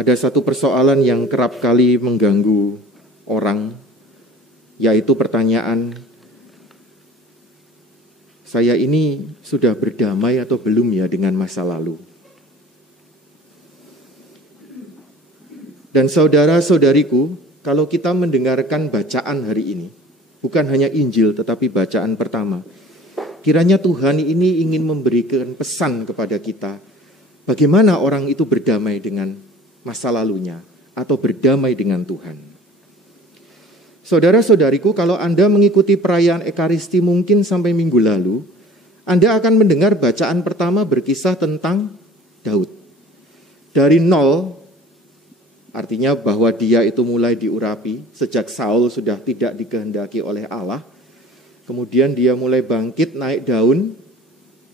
Ada satu persoalan yang kerap kali mengganggu orang, yaitu pertanyaan, saya ini sudah berdamai atau belum ya dengan masa lalu? Dan saudara-saudariku, kalau kita mendengarkan bacaan hari ini, bukan hanya Injil tetapi bacaan pertama, kiranya Tuhan ini ingin memberikan pesan kepada kita, bagaimana orang itu berdamai dengan masa lalunya atau berdamai dengan Tuhan. Saudara-saudariku, kalau Anda mengikuti perayaan Ekaristi mungkin sampai minggu lalu, Anda akan mendengar bacaan pertama berkisah tentang Daud. Dari nol, artinya bahwa dia itu mulai diurapi sejak Saul sudah tidak dikehendaki oleh Allah. Kemudian dia mulai bangkit naik daun,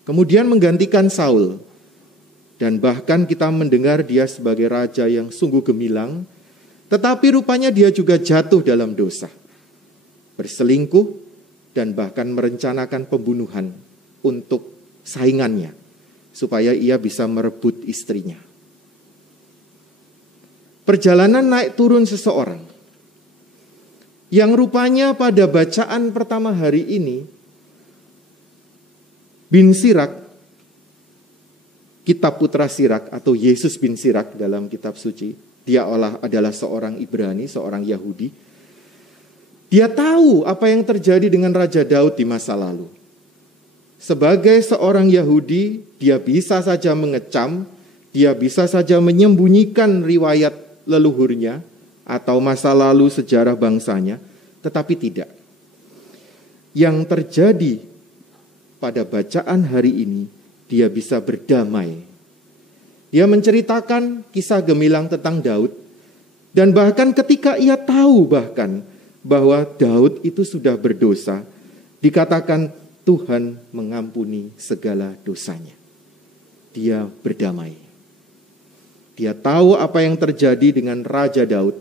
kemudian menggantikan Saul. Dan bahkan kita mendengar dia sebagai raja yang sungguh gemilang, tetapi rupanya dia juga jatuh dalam dosa, berselingkuh, dan bahkan merencanakan pembunuhan untuk saingannya, supaya ia bisa merebut istrinya. Perjalanan naik turun seseorang yang rupanya pada bacaan pertama hari ini, bin Sirak, kitab Putra Sirak atau Yesus bin Sirak dalam kitab suci, dia adalah seorang Ibrani, seorang Yahudi. Dia tahu apa yang terjadi dengan Raja Daud di masa lalu. Sebagai seorang Yahudi, dia bisa saja mengecam, dia bisa saja menyembunyikan riwayat leluhurnya atau masa lalu sejarah bangsanya, tetapi tidak. Yang terjadi pada bacaan hari ini, dia bisa berdamai. Dia menceritakan kisah gemilang tentang Daud, dan bahkan ketika ia tahu bahkan bahwa Daud itu sudah berdosa, dikatakan Tuhan mengampuni segala dosanya. Dia berdamai. Dia tahu apa yang terjadi dengan Raja Daud.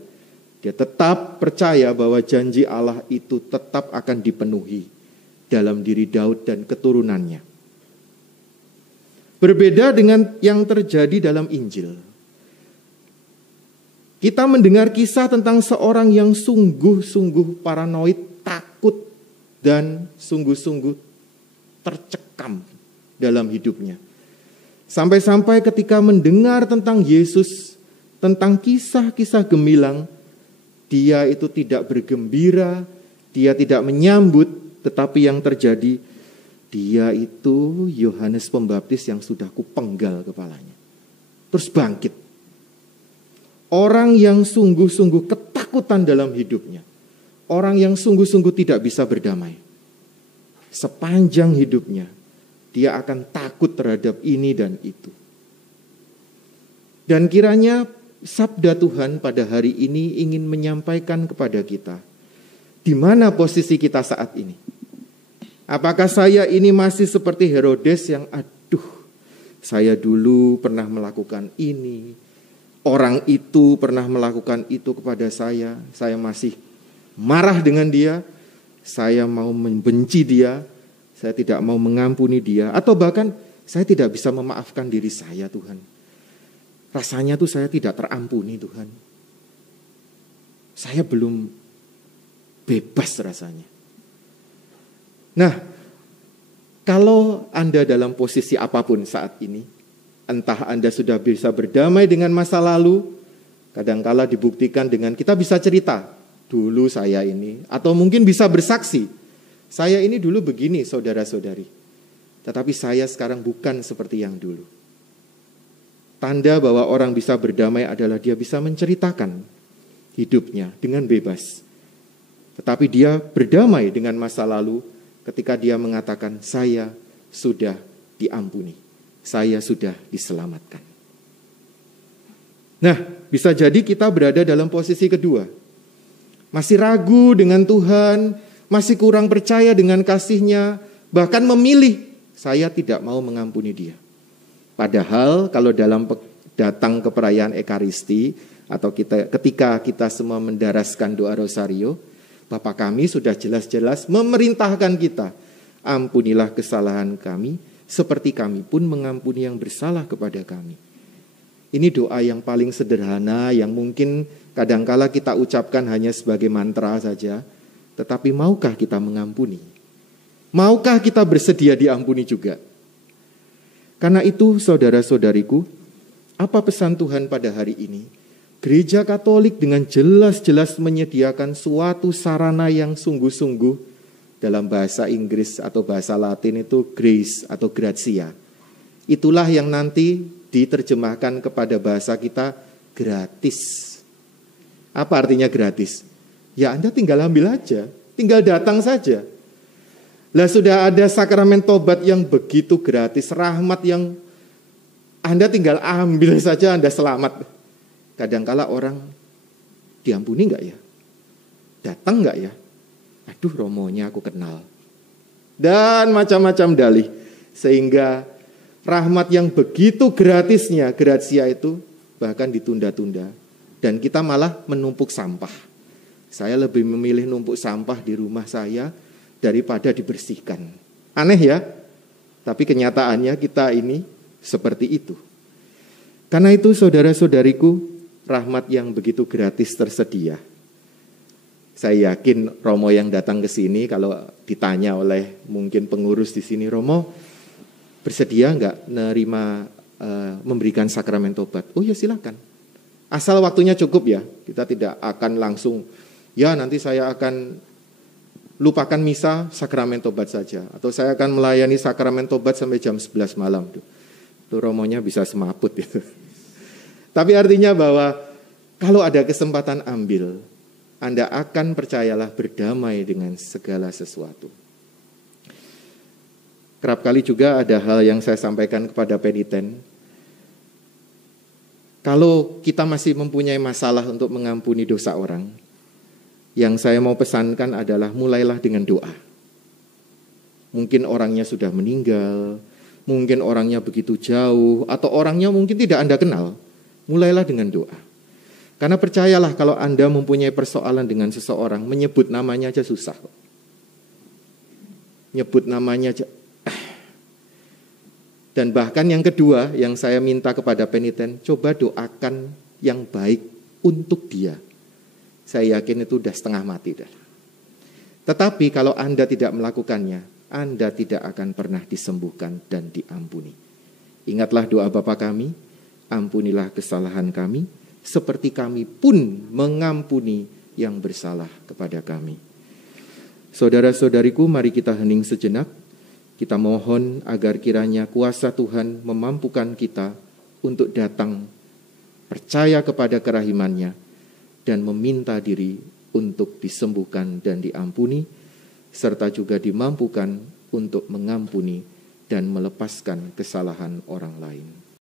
Dia tetap percaya bahwa janji Allah itu tetap akan dipenuhi dalam diri Daud dan keturunannya. Berbeda dengan yang terjadi dalam Injil. Kita mendengar kisah tentang seorang yang sungguh-sungguh paranoid, takut, dan sungguh-sungguh tercekam dalam hidupnya. Sampai-sampai ketika mendengar tentang Yesus, tentang kisah-kisah gemilang, dia itu tidak bergembira, dia tidak menyambut, tetapi yang terjadi, dia itu Yohanes Pembaptis yang sudah kupenggal kepalanya. Terus bangkit. Orang yang sungguh-sungguh ketakutan dalam hidupnya. Orang yang sungguh-sungguh tidak bisa berdamai. Sepanjang hidupnya, dia akan takut terhadap ini dan itu. Dan kiranya sabda Tuhan pada hari ini ingin menyampaikan kepada kita, di mana posisi kita saat ini? Apakah saya ini masih seperti Herodes yang saya dulu pernah melakukan ini, orang itu pernah melakukan itu kepada saya masih marah dengan dia, saya mau membenci dia, saya tidak mau mengampuni dia, atau bahkan saya tidak bisa memaafkan diri saya, Tuhan. Rasanya tuh saya tidak terampuni, Tuhan. Saya belum bebas rasanya. Nah, kalau Anda dalam posisi apapun saat ini, entah Anda sudah bisa berdamai dengan masa lalu, kadangkala dibuktikan dengan kita bisa cerita, dulu saya ini, atau mungkin bisa bersaksi, saya ini dulu begini saudara-saudari, tetapi saya sekarang bukan seperti yang dulu. Tanda bahwa orang bisa berdamai adalah dia bisa menceritakan hidupnya dengan bebas. Tetapi dia berdamai dengan masa lalu ketika dia mengatakan, saya sudah diampuni, saya sudah diselamatkan. Nah, bisa jadi kita berada dalam posisi kedua. Masih ragu dengan Tuhan, masih kurang percaya dengan kasih-Nya, bahkan memilih, saya tidak mau mengampuni dia. Padahal kalau datang ke perayaan Ekaristi, atau ketika kita semua mendaraskan doa Rosario, Bapa kami sudah jelas-jelas memerintahkan kita, ampunilah kesalahan kami, seperti kami pun mengampuni yang bersalah kepada kami. Ini doa yang paling sederhana, yang mungkin kadangkala kita ucapkan hanya sebagai mantra saja. Tetapi maukah kita mengampuni? Maukah kita bersedia diampuni juga? Karena itu saudara-saudariku, apa pesan Tuhan pada hari ini? Gereja Katolik dengan jelas-jelas menyediakan suatu sarana yang sungguh-sungguh, dalam bahasa Inggris atau bahasa Latin itu grace atau gratia. Itulah yang nanti diterjemahkan kepada bahasa kita gratis. Apa artinya gratis? Ya Anda tinggal ambil aja, tinggal datang saja. Lah sudah ada sakramen tobat yang begitu gratis, rahmat yang Anda tinggal ambil saja, Anda selamat. Kadangkala orang, diampuni enggak ya? Datang enggak ya? Aduh, romonya aku kenal. Dan macam-macam dalih. Sehingga rahmat yang begitu gratisnya, gratia itu bahkan ditunda-tunda. Dan kita malah menumpuk sampah. Saya lebih memilih numpuk sampah di rumah saya daripada dibersihkan. Aneh ya? Tapi kenyataannya kita ini seperti itu. Karena itu saudara-saudariku, rahmat yang begitu gratis tersedia. Saya yakin Romo yang datang ke sini kalau ditanya oleh mungkin pengurus di sini, Romo bersedia enggak memberikan sakramen tobat? Oh ya silakan. Asal waktunya cukup ya. Kita tidak akan langsung, ya nanti saya akan lupakan misa, sakramen tobat saja. Atau saya akan melayani sakramen tobat sampai jam 11 malam. Itu romonya bisa semaput gitu. Tapi artinya bahwa kalau ada kesempatan ambil, Anda akan percayalah berdamai dengan segala sesuatu. Kerap kali juga ada hal yang saya sampaikan kepada peniten. Kalau kita masih mempunyai masalah untuk mengampuni dosa orang, yang saya mau pesankan adalah mulailah dengan doa. Mungkin orangnya sudah meninggal, mungkin orangnya begitu jauh, atau orangnya mungkin tidak Anda kenal. Mulailah dengan doa. Karena percayalah kalau Anda mempunyai persoalan dengan seseorang, menyebut namanya aja susah. Nyebut namanya aja. Dan bahkan yang kedua yang saya minta kepada peniten, coba doakan yang baik untuk dia. Saya yakin itu udah setengah mati dah. Tetapi kalau Anda tidak melakukannya, Anda tidak akan pernah disembuhkan dan diampuni. Ingatlah doa Bapa kami, ampunilah kesalahan kami, seperti kami pun mengampuni yang bersalah kepada kami. Saudara-saudariku, mari kita hening sejenak. Kita mohon agar kiranya kuasa Tuhan memampukan kita untuk datang percaya kepada kerahiman-Nya dan meminta diri untuk disembuhkan dan diampuni, serta juga dimampukan untuk mengampuni dan melepaskan kesalahan orang lain.